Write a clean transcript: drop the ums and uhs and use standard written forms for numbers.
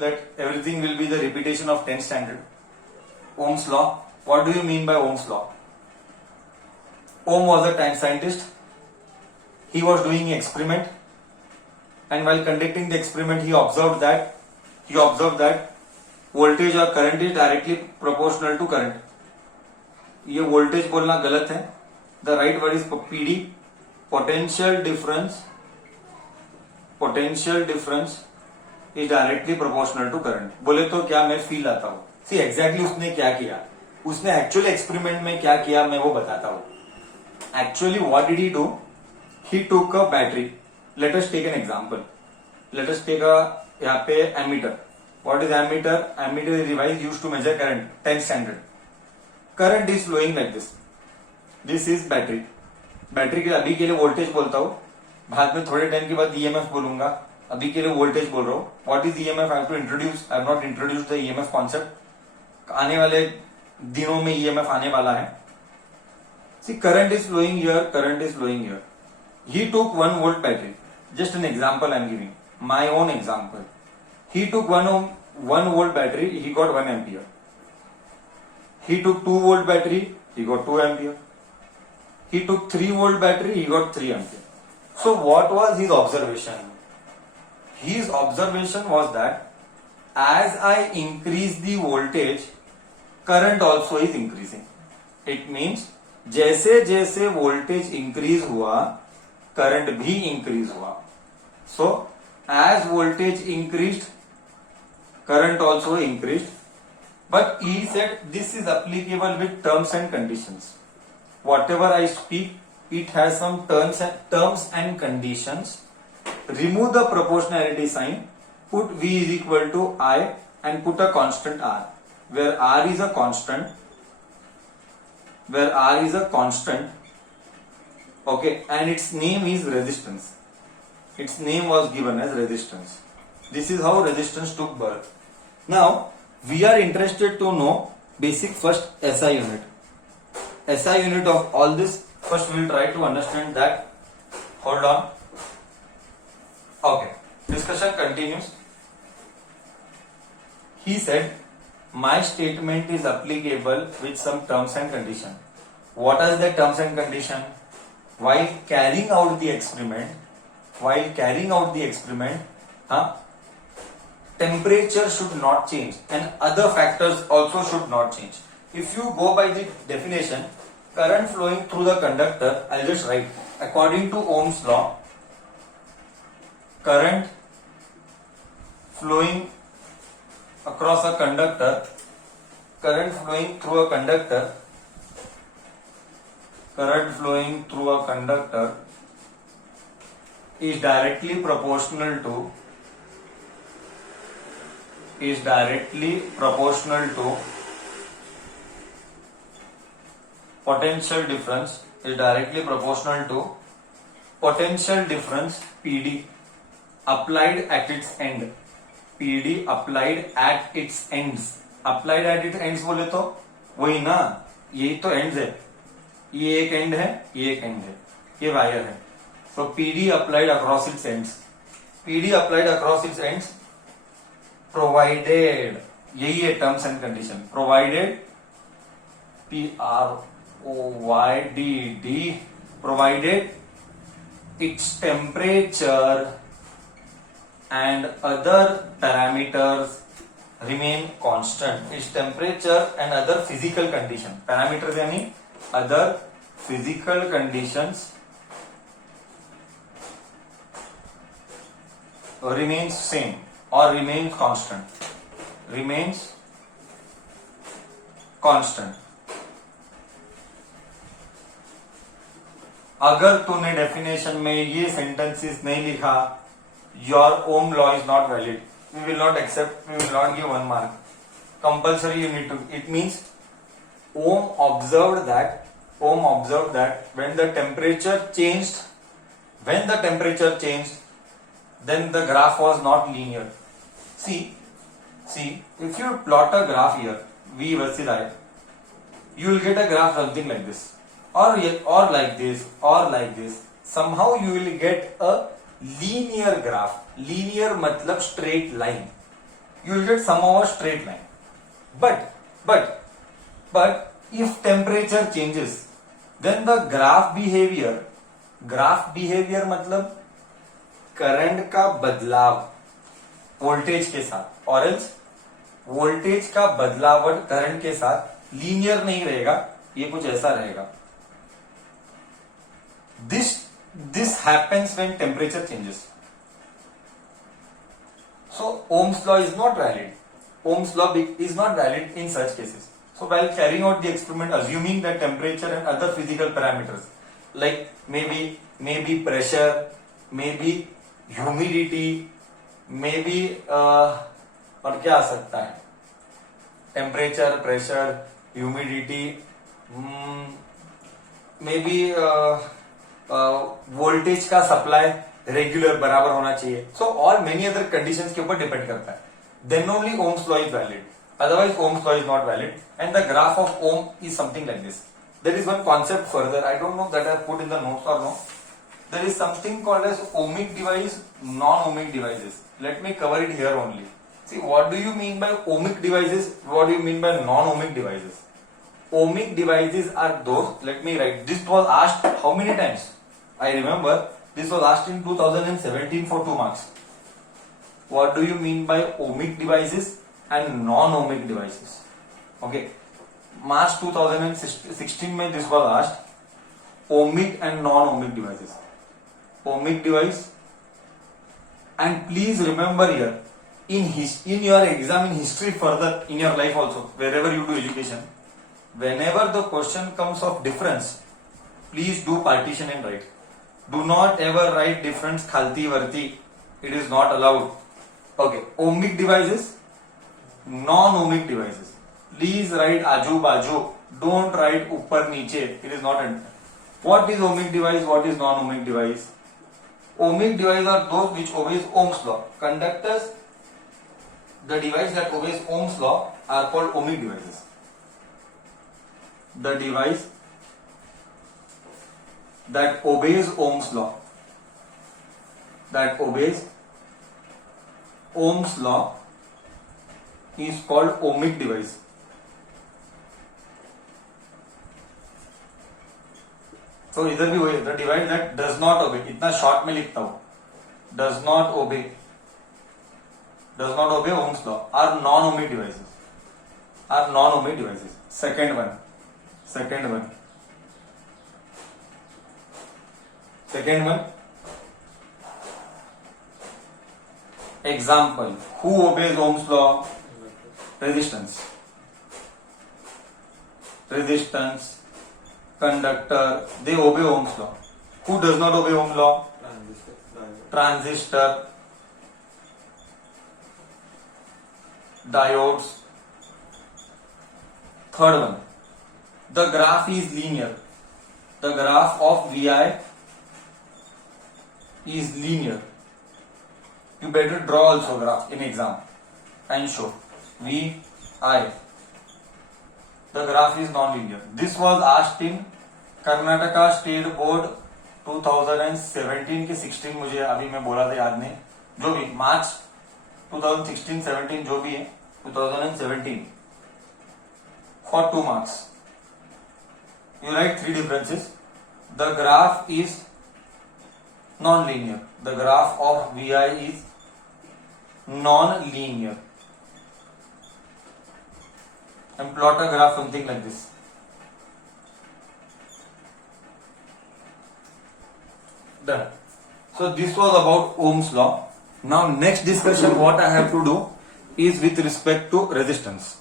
that everything will be the repetition of 10th standard. Ohm's law. What do you mean by Ohm's law? Ohm was a time scientist. He was doing an experiment, and while conducting the experiment, he observed that voltage or current is directly proportional to current. ये voltage बोलना गलत है. The right word is PD. Potential difference is directly proportional to current. बोले तो क्या मैं feel आता हूँ. See exactly उसने क्या किया, उसने एक्चुअली एक्सपेरिमेंट में क्या किया मैं वो बताता हूँ. Actually what did he do? He took a battery. Let us take an example. Let us take a यहाँ पे ammeter. What is ammeter? Ammeter is a device used to measure current. 10th standard. Current is flowing like this. This is battery. Battery के अभी के लिए voltage बोलता हूँ, बाद में थोड़े टाइम के बाद ईएमएफ बोलूंगा. अभी के लिए वोल्टेज बोल रहा हूँ. What is EMF? I have to introduce. I have not introduce the EMF concept. आने वाले दिनों में ईएमएफ आने वाला है. See current is flowing here, current is flowing here. He took 1 volt battery. Just an example I am giving, my own example. He took 1 volt battery, he got 1 ampere. He took 2 volt battery, he got 2 ampere. He took 3 volt battery, he got 3 ampere. So what was his observation? His observation was that as I increase the voltage, current also is increasing. It means जैसे जैसे voltage increase हुआ, current भी increase हुआ. So as voltage increased, current also increased. But he said this is applicable with terms and conditions. Whatever I speak, it has some terms and conditions. Remove the proportionality sign, put V is equal to I and put a constant R. Where R is a constant, okay, and its name is resistance. Its name was given as resistance. This is how resistance took birth. Now, we are interested to know basic first SI unit. SI unit of all this. First we will try to understand that. Hold on. Okay. Discussion continues. He said, my statement is applicable with some terms and condition. What are the terms and condition? While carrying out the experiment, temperature should not change and other factors also should not change. If you go by the definition, current flowing through the conductor, I'll just write according to Ohm's law, current flowing across a conductor, current flowing through a conductor is directly proportional to potential difference, PD applied at its end. PD applied at its ends. Applied at its ends बोले तो वही ना, यही तो ends है. ये एक and है, ये एक एंड है, ये वायर है. So PD applied across its ends. Provided, यही है terms and condition. Provided, PROYDD, provided its temperature and other parameters remain constant. Its temperature and other physical condition. Parameters यानी other physical conditions remains same or remains constant. अगर तूने definition में ये sentences नहीं लिखा, your Ohm law is not valid. We will not accept, we will not give 1 mark. Compulsory you need to. It means Ohm observed that when the temperature changed, then the graph was not linear. See, if you plot a graph here, V versus I, you will get a graph something like this, or like this, or like this. Somehow you will get a linear graph. Linear मतलब straight line. you will get somehow a straight line. But if temperature changes, then the graph behavior मतलब current का बदलाव voltage के साथ, और else voltage का बदलाव current के साथ लीनियर नहीं रहेगा, ये कुछ ऐसा रहेगा. This happens when temperature changes. So Ohm's law is not valid. Ohm's law is not valid in such cases. So while carrying out the experiment, assuming that temperature and other physical parameters like maybe pressure, maybe humidity, maybe और क्या आ सकता है, temperature, pressure, humidity, may be voltage का supply regular बराबर होना चाहिए. So all many other conditions के ऊपर डिपेंड करता है. Then only Ohm's law is valid, otherwise Ohm's law is not valid. And the graph of Ohm is something like this. There is one concept further, I don't know that I put in the notes और no. There is something called as ohmic device, non-ohmic devices. Let me cover it here only. See, what do you mean by ohmic devices? What do you mean by non-ohmic devices? Ohmic devices are those, let me write, this was asked how many times? I remember this was asked in 2017 for 2 marks. What do you mean by ohmic devices and non-ohmic devices? Okay. March 2016 में this was asked, ohmic and non-ohmic devices. Ohmic device, and please remember here in your exam in history, further in your life also, wherever you do education, whenever the question comes of difference, please do partition and write. Do not ever write difference khalti varti, it is not allowed. Okay, ohmic devices, non-ohmic devices, please write aju baju, don't write upar niche, it is not. What is ohmic device, what is non-ohmic device? Ohmic devices are those which obeys Ohm's law. Conductors, the device that obeys Ohm's law are called ohmic devices. The device that obeys Ohm's law, is called ohmic device. तो इधर भी वही, the device that does not obey, इतना short में लिखता हूं, does not obey Ohm's law are non ohmic devices. Second one example, who obeys Ohm's law? Resistance, conductor, they obey Ohm's law. Who does not obey Ohm's law? Transistor, diodes. Third one, the graph is linear. The graph of VI is linear. You better draw also graph in exam and show VI. The graph is non-linear. This was asked in Karnataka State Board 2017 के 16, मुझे अभी मैं बोला था याद नहीं, जो भी मार्च 2016-17 जो भी है 2017 for 2 marks. You write 3 differences. The graph is non-linear. The graph of VI is non-linear. And plot a graph something like this. Done. So this was about Ohm's law. Now next discussion what I have to do is with respect to resistance.